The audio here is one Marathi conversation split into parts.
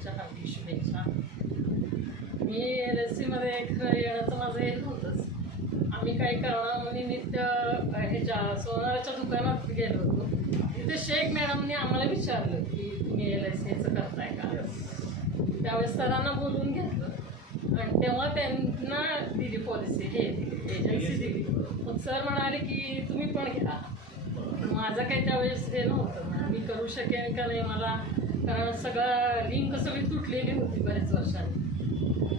शुभेच्छा, हार्दिक शुभेच्छा. मी LSC मध्ये खरं येण्याचं माझं हे नव्हतंच. आम्ही काही कारणानिमित्त ह्याच्या सोनाराच्या दुकानात गेलो होतो. तिथे शेख मॅडमने आम्हाला विचारलं की तुम्ही LSCचं करताय का. त्यावेळेस सरांना बोलून घेतलं आणि तेव्हा त्यांना दिली पॉलिसी, हे दिली एजन्सी दिली. मग सर म्हणाले की तुम्ही पण घ्या. माझं काही त्यावेळेस हे नव्हतं, मी करू शकेन का नाही मला, कारण सगळं लिंक सगळी तुटलेली होती बऱ्याच वर्षांनी.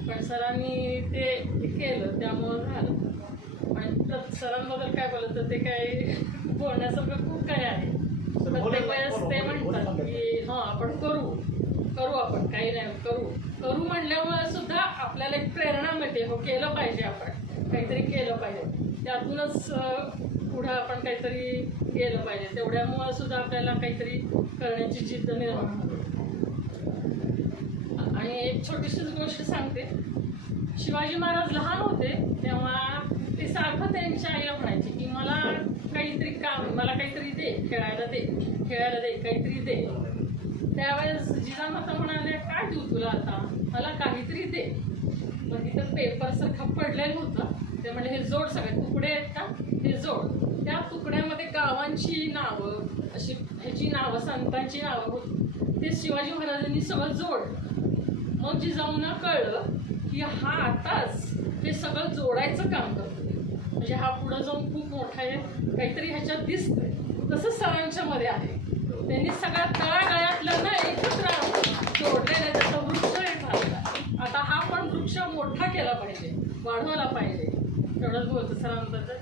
पण सरांनी ते केलं त्यामुळं झालं. पण सरांबद्दल काय बोलत तर ते काही बोलण्यासारखं खूप काही आहे. प्रत्येक वेळेस ते म्हणतात की हां आपण करू आपण काही नाही करू म्हणल्यामुळे सुद्धा आपल्याला एक प्रेरणा मिळते. हो केलं पाहिजे, आपण काहीतरी केलं पाहिजे, त्यातूनच पुढं आपण काहीतरी केलं पाहिजे. तेवढ्यामुळं सुद्धा आपल्याला काहीतरी करण्याची जिद्द निर्माण होते. आणि एक छोटीशीच गोष्ट सांगते. शिवाजी महाराज लहान होते तेव्हा ते सारखं त्यांच्या आईला म्हणायचे की मला काहीतरी काम, मला काहीतरी दे, खेळायला दे काहीतरी दे. त्यावेळेस जिजामाता म्हणाले काय देऊ तुला आता, मला काहीतरी दे. मग तिथं पेपरसारखं पडलेलं होतं. ते म्हणजे हे जोड, सगळे तुकडे आहेत का हे जोड. त्या तुकड्यामध्ये गावांची नावं, अशी ह्याची नावं, संतांची नावं होती. ते शिवाजी महाराजांनी सगळं जोडलं. मग जिजाऊंना कळलं की हा आताच हे सगळं जोडायचं काम करतो, म्हणजे हा पुढं जाऊन खूप मोठा आहे, काहीतरी ह्याच्यात दिसतंय. तसं सरांच्या मध्ये आहे. त्यांनी सगळ्या तळागाळातलं ना एकत्र जोडलेलं त्याचा वृक्ष एक झाला. आता हा पण वृक्ष मोठा केला पाहिजे, वाढवला पाहिजे. एवढंच बोलतो सरांबद्दल.